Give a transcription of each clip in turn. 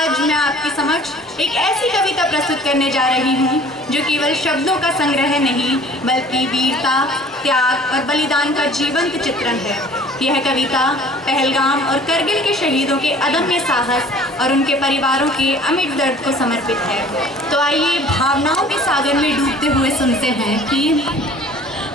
आज मैं आपके समक्ष एक ऐसी कविता प्रस्तुत करने जा रही हूँ जो केवल शब्दों का संग्रह नहीं बल्कि वीरता, त्याग और बलिदान का जीवंत चित्रण है। यह कविता पहलगाम और करगिल के शहीदों के अदम्य साहस और उनके परिवारों के अमिट दर्द को समर्पित है। तो आइए भावनाओं के सागर में डूबते हुए सुनते हैं कि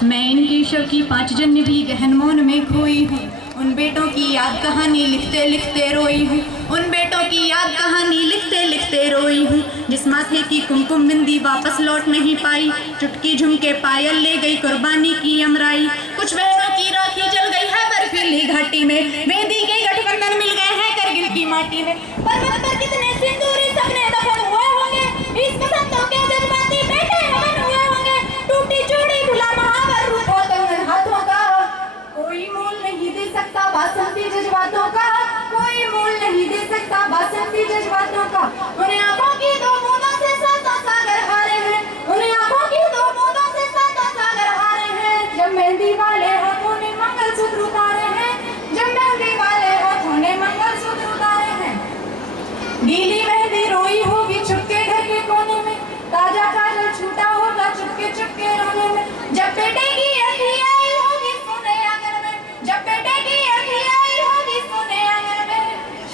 मैं इन केशव की 5 जन्म भी गहन मौन में खोई हूँ। उन बेटों की याद कहानी लिखते लिखते रोई हूँ। उन बेटों की याद कहानी लिखते लिखते रोई हूँ। जिस माथे की कुमकुम बिंदी वापस लौट नहीं पाई, चुटकी झुमके पायल ले गई कुर्बानी की अमराई। कुछ बहनों की राखी जल गई है बर्फीली घाटी में, मेहंदी के गठबंधन मिल गए हैं करगिल की माटी में। पर्वत पर कितने सिंदूरी सपने दफन हुए होंगे, इस बसंतों के जज्बाती बेटे हवन हुए होंगे। टूटी चूड़ी भुला महावर रूप होते हुए हाथों का, कोई मोल नहीं दे सकता बासंती जज्बातों का, कोई मोल नहीं दे सकता बासंती जज्बातों का। उन्हें आंखों की 2 बूंदों से सातों सागर हारे हैं, उन्हें आंखों की 2 बूंदों से सातों सागर हारे हैं। जब मेहंदी वाले हाथों ने मंगलसूत्र उतारे हैं, जब मेहंदी वाले हाथों ने मंगलसूत्र उतारे हैं। गीली मेहंदी रोई होगी छुपके घर के कोने में, ताजा काजल छूटा होगा चुपके चुपके रोने में। जब बेटे की अर्थी आई होगी सोने आंगन में, जब बेटे की अर्थी आई होगी सोने आंगन में।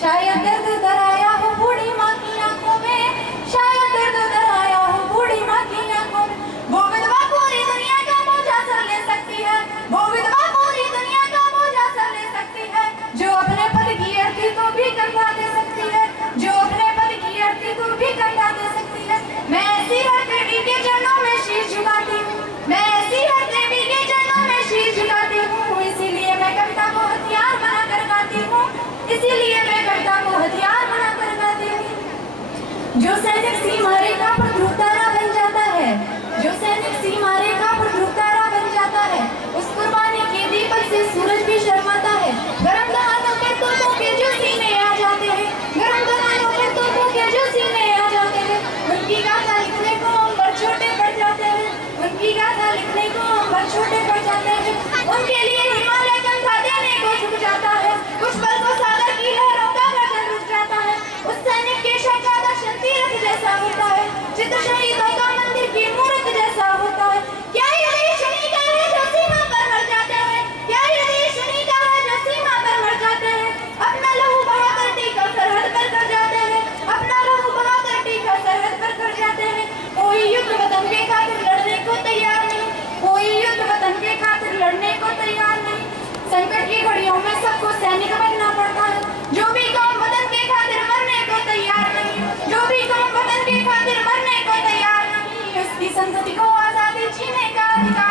शायद दर्द दराया हो बूढ़ी माँ की आंखों में, शायद दर्द दराया हो बूढ़ी माँ की आंखों में। वो विधवा पूरी दुनिया का बोझा सर ले सकती है, वो विधवा पूरी दुनिया का बोझा सर ले सकती है। जो अपने पद की अर्थी को भी कंधा दे सकती है, जो अपने पद की अर्थी को भी कंधा दे सकती है। मैं ऐसी हर देवी के चरणों में शीश झुकाती हूँ, मैं ऐसी हर देवी के चरणों में शीश झुकाती हूँ। इसीलिए मैं कविता को हथियार बना कर गाती हूँ, इसीलिए मैं कविता को हथियार बना कर गाती हूँ। जो सैनिक सीमा रेखा पर ध्रुव तारा बन जाता है, जो सैनिक सीमा रेखा पर ध्रुव तारा बन जाता है, उस कुर्बानी के दीपक से सूरज भी शर्माता है। गरम दहानों के तोपों के जो सीने आ जाते हैं, गरम दहानों के तोपों के जो सीने आ जाते हैं। उनकी गाथा लिखने को अंबर छोटे पड़ जाते हैं, उनकी गाथा लिखने को अंबर छोटे पड़ जाते हैं। उनके लिए हिमालय कंधा देने को झुक जाता है, कुछ पल को सागर की लहरों का गर्जन रुक जाता है। उस सैनिक के शव का दर्शन तीर्थ जैसा होता है, चित्र शहीदों का मंदिर की मूर्त जैसा होता है। क्या यही शनिका है जो सीमा पर मर जाते हैं, क्या यही शनिका है जो सीमा पर मर जाते हैं। अपना लहू बहाकर टीका सरहद पर कर जाते हैं, अपना लहू बहाकर टीका सरहद पर कर जाते हैं। कोई युद्ध वतन के खातिर लड़ने को तैयार नहीं, कोई युद्ध वतन के खातिर लड़ने को तैयार नहीं। संकट की घड़ियों में सबको सैनिक बनना पड़ता है, जो भी कौम वतन के खातिर मरने को तैयार नहीं, जो भी कौम वतन के खातिर मरने को तैयार नहीं, उसकी संस्कृति को आजादी छीनने का अधिकार